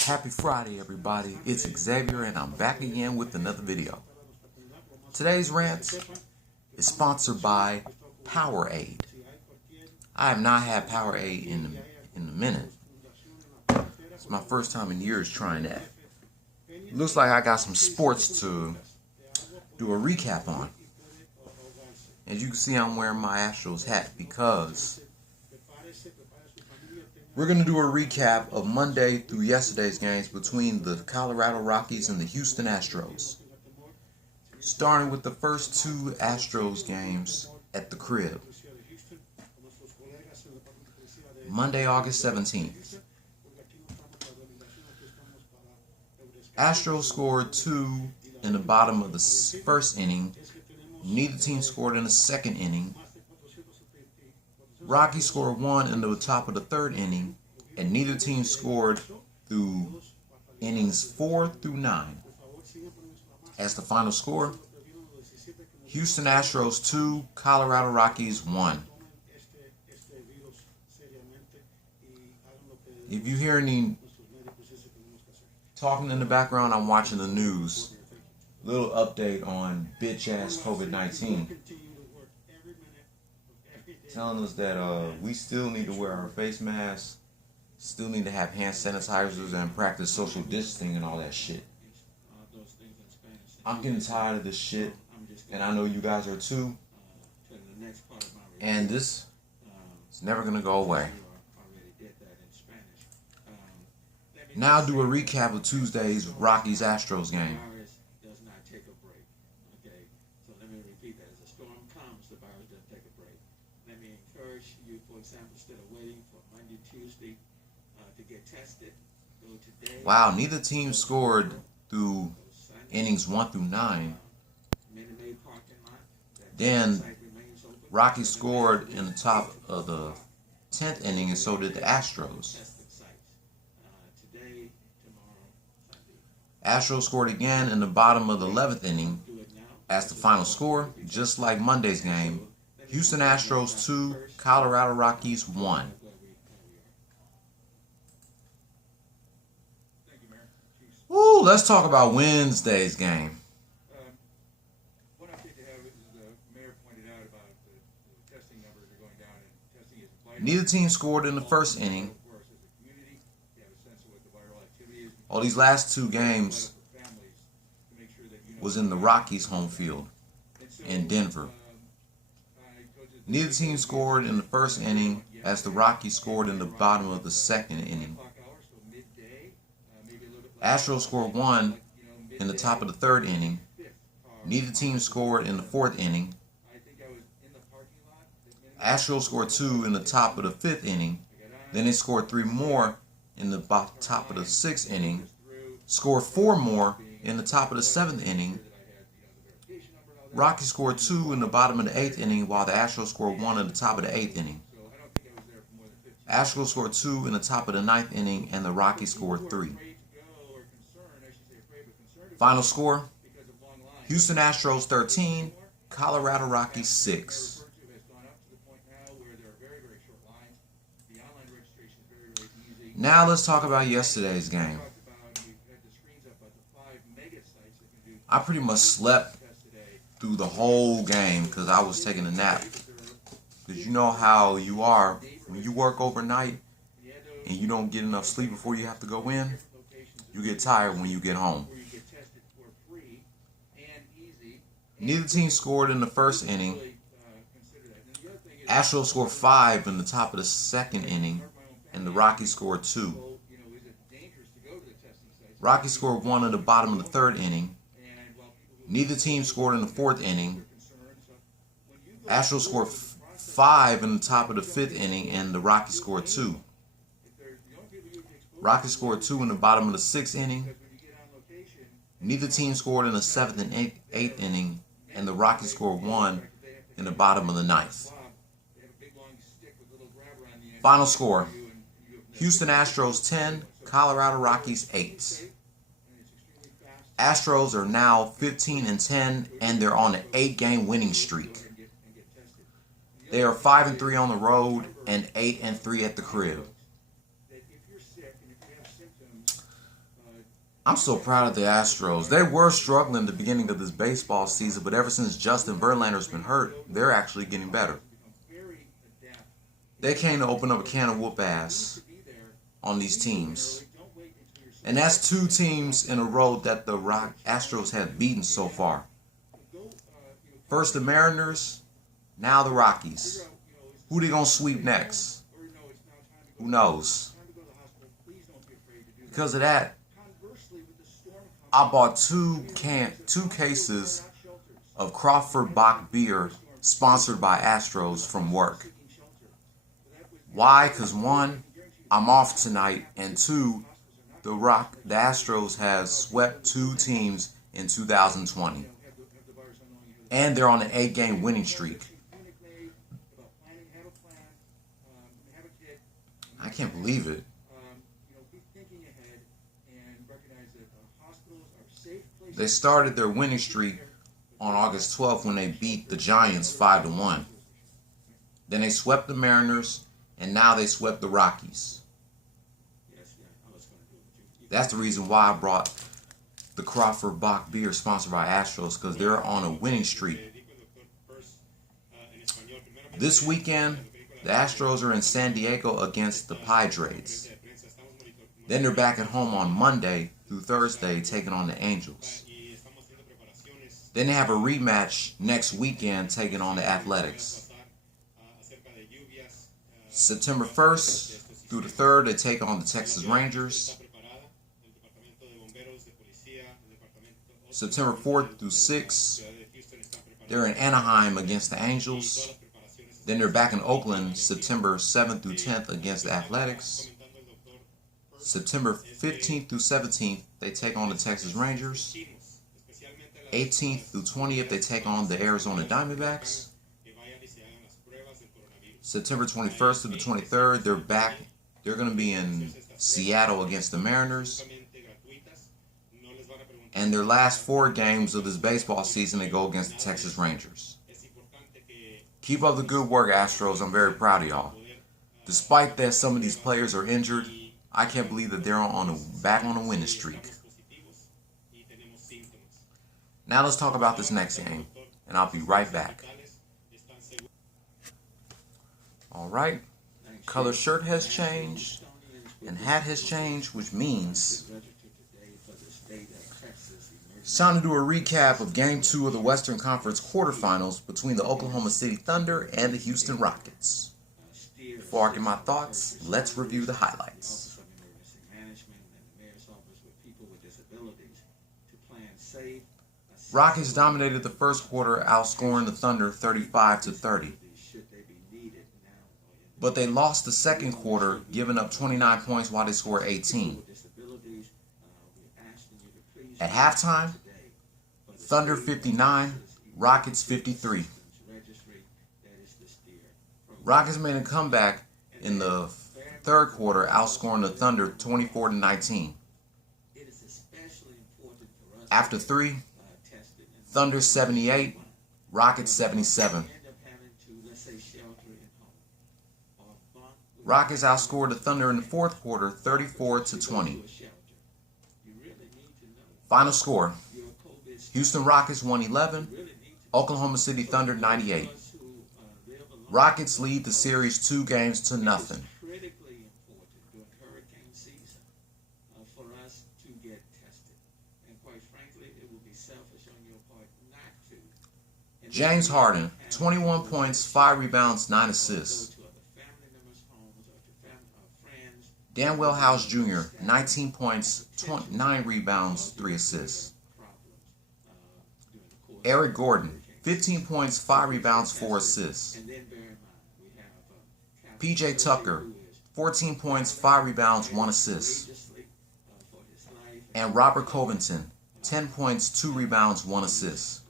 Happy Friday, everybody. It's Xavier, and I'm back again with another video. Today's rant is sponsored by Powerade. I have not had Powerade in a minute. It's my first time in years trying that. Looks like I got some sports to do a recap on. As you can see, I'm wearing my Astros hat because we're going to do a recap of Monday through yesterday's games between the Colorado Rockies and the Houston Astros. Starting with the first two Astros games at the crib. Monday, August 17th. Astros scored 2 in the bottom of the first inning. Neither team scored in the second inning. Rockies scored 1 in the top of the third inning, and neither team scored through innings 4 through 9. As the final score, Houston Astros 2, Colorado Rockies 1. If you hear any talking in the background, I'm watching the news. Little update on bitch-ass COVID-19. Telling us that we still need to wear our face masks, still need to have hand sanitizers, and practice social distancing and all that shit. I'm getting tired of this shit, and I know you guys are too. And this is never going to go away. Now I'll do a recap of Tuesday's Rockies-Astros game. Wow, neither team scored through innings 1 through 9. Then Rockies scored in the top of the 10th inning, and so did the Astros. Astros scored again in the bottom of the 11th inning. As the final score, just like Monday's game, Houston Astros 2, Colorado Rockies 1. Woo, let's talk about Wednesday's game. One update to have is the mayor pointed out about the testing numbers are going down and testing is applied. Neither team scored in the first inning. All these last two games was in the Rockies' home field in Denver. Neither team scored in the first inning, as the Rockies scored in the bottom of the second inning. Astros scored 1 in the top of the third inning. Neither team scored in the fourth inning. Astros scored 2 in the top of the fifth inning. Then they scored 3 more in the top of the sixth inning. Scored 4 more in the top of the seventh inning. Rockies scored 2 in the bottom of the 8th inning, while the Astros scored 1 in the top of the 8th inning. Astros scored 2 in the top of the 9th inning, and the Rockies scored 3. Final score, Houston Astros 13, Colorado Rockies 6. Now let's talk about yesterday's game. I pretty much slept through the whole game because I was taking a nap. Because you know how you are when you work overnight and you don't get enough sleep before you have to go in. You get tired when you get home. Neither team scored in the first inning. Astros scored 5 in the top of the second inning, and the Rockies scored 2. Rockies scored 1 in the bottom of the third inning. Neither team scored in the fourth inning. Astros scored 5 in the top of the fifth inning, and the Rockies scored 2. Rockies scored 2 in the bottom of the sixth inning. Neither team scored in the seventh and eighth inning, and the Rockies scored 1 in the bottom of the ninth. Final score, Houston Astros 10, Colorado Rockies 8. Astros are now 15-10, and they're on an 8-game winning streak. They are 5-3 on the road and 8-3 at the crib. I'm so proud of the Astros. They were struggling at the beginning of this baseball season, but ever since Justin Verlander's been hurt, they're actually getting better. They came to open up a can of whoop ass on these teams. And that's two teams in a row that the Astros have beaten so far. First the Mariners, now the Rockies. Who they gonna sweep next? Who knows? Because of that, I bought two cases of Crawford Bock beer sponsored by Astros from work. Why? Because one, I'm off tonight, and two, the Astros has swept two teams in 2020. And they're on an 8-game winning streak. I can't believe it. They started their winning streak on August 12th when they beat the Giants 5-1. Then they swept the Mariners, and now they swept the Rockies. That's the reason why I brought the Crawford Bock beer sponsored by Astros, because they're on a winning streak. This weekend, the Astros are in San Diego against the Padres. Then they're back at home on Monday through Thursday taking on the Angels. Then they have a rematch next weekend taking on the Athletics. September 1st through the 3rd, they take on the Texas Rangers. September 4th through 6th, they're in Anaheim against the Angels. Then they're back in Oakland September 7th through 10th against the Athletics. September 15th through 17th, they take on the Texas Rangers. 18th through 20th, they take on the Arizona Diamondbacks. September 21st through the 23rd, they're back. They're going to be in Seattle against the Mariners. And their last 4 games of this baseball season, they go against the Texas Rangers. Keep up the good work, Astros. I'm very proud of y'all. Despite that some of these players are injured, I can't believe that they're back on a winning streak. Now let's talk about this next game, and I'll be right back. Alright, color shirt has changed, and hat has changed, which means it's time to do a recap of Game 2 of the Western Conference quarterfinals between the Oklahoma City Thunder and the Houston Rockets. Before I get my thoughts, let's review the highlights. Rockets dominated the first quarter, outscoring the Thunder 35-30. But they lost the second quarter, giving up 29 points while they scored 18. At halftime, Thunder 59, Rockets 53. Rockets made a comeback in the third quarter, outscoring the Thunder 24-19. After 3, Thunder 78, Rockets 77. Rockets outscored the Thunder in the fourth quarter 34-20. Final score: Houston Rockets 111, Oklahoma City Thunder 98. Rockets lead the series 2-0. James Harden, 21 points, 5 rebounds, 9 assists. Danwell House Jr., 19 points, 9 rebounds, 3 assists. Eric Gordon, 15 points, 5 rebounds, 4 assists. PJ Tucker, 14 points, 5 rebounds, 1 assist. And Robert Covington, 10 points, 2 rebounds, 1 assist.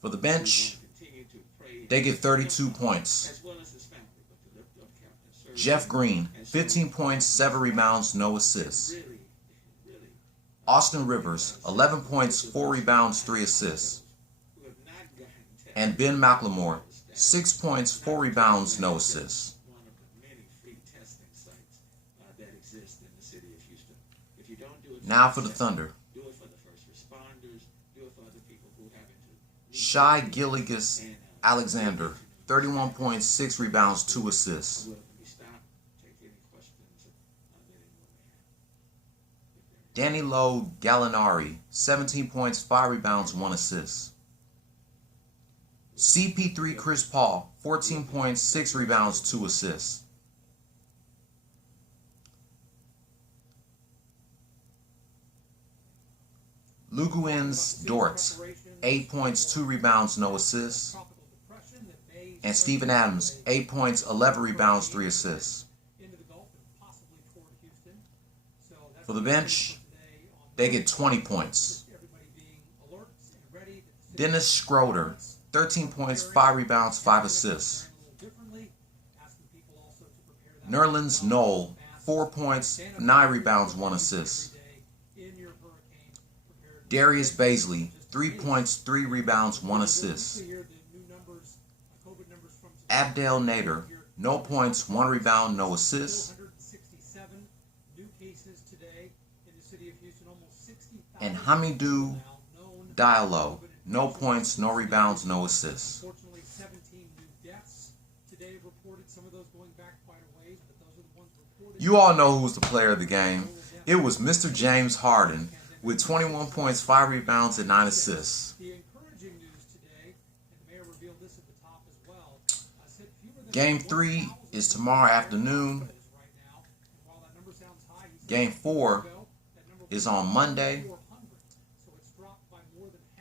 For the bench, they get 32 points. Jeff Green, 15 points, 7 rebounds, no assists. Austin Rivers, 11 points, 4 rebounds, 3 assists. And Ben McLemore, 6 points, 4 rebounds, no assists. Now for the Thunder. Do it for the first responders. Do it for other people who haven't. Shai Gilgeous-Alexander, 31.6 rebounds, 2 assists. Danilo Gallinari, 17 points, 5 rebounds, 1 assist. CP3 Chris Paul, 14 points, 6 rebounds, 2 assists. Luguentz Dort, 8 points, 2 rebounds, no assists. And Steven Adams, 8 points, 11 rebounds, 3 assists. For the bench, they get 20 points. Dennis Schroeder, 13 points, 5 rebounds, 5 assists. Nerlens Noel, 4 points, 9 rebounds, 1 assist. Darius Bazley, 3 points, 3 rebounds, 1 assist. Abdel Nader, no points, 1 rebound, no assists. And Hamidou Diallo, no points, no rebounds, no assists. You all know who's the player of the game. It was Mr. James Harden with 21 points, 5 rebounds, and 9 assists. Game 3 is tomorrow afternoon. Game 4 is on Monday.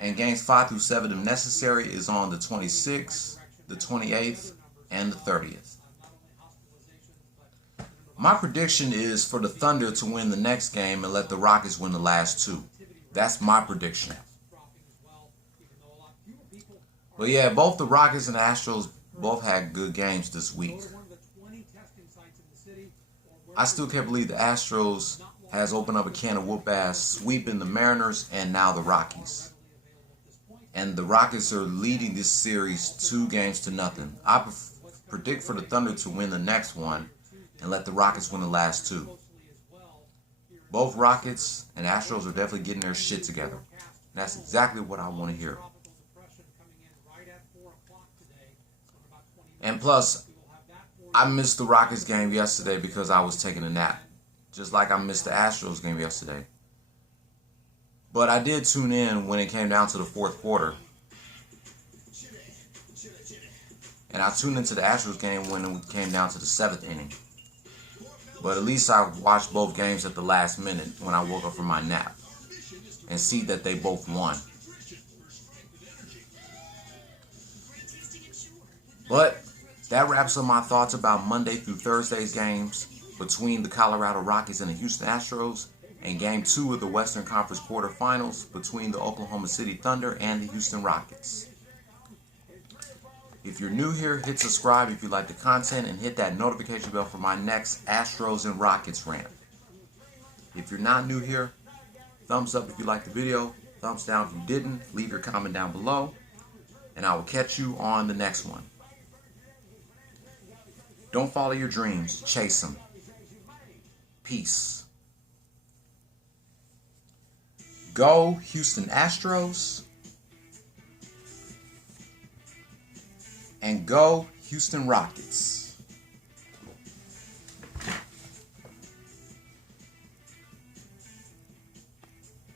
And games 5 through 7, if necessary, is on the 26th, the 28th, and the 30th. My prediction is for the Thunder to win the next game and let the Rockets win the last 2. That's my prediction. But yeah, both the Rockets and the Astros both had good games this week. I still can't believe the Astros has opened up a can of whoop-ass, sweeping the Mariners and now the Rockies. And the Rockets are leading this series 2-0. I predict for the Thunder to win the next one and let the Rockets win the last 2. Both Rockets and Astros are definitely getting their shit together. That's exactly what I want to hear. And plus, I missed the Rockets game yesterday because I was taking a nap. Just like I missed the Astros game yesterday. But I did tune in when it came down to the 4th quarter. And I tuned into the Astros game when it came down to the 7th inning. But at least I watched both games at the last minute when I woke up from my nap. And see that they both won. But that wraps up my thoughts about Monday through Thursday's games between the Colorado Rockies and the Houston Astros, and Game 2 of the Western Conference quarterfinals between the Oklahoma City Thunder and the Houston Rockets. If you're new here, hit subscribe if you like the content and hit that notification bell for my next Astros and Rockets rant. If you're not new here, thumbs up if you liked the video, thumbs down if you didn't, leave your comment down below, and I will catch you on the next one. Don't follow your dreams, chase them. Peace. Go Houston Astros. And go Houston Rockets.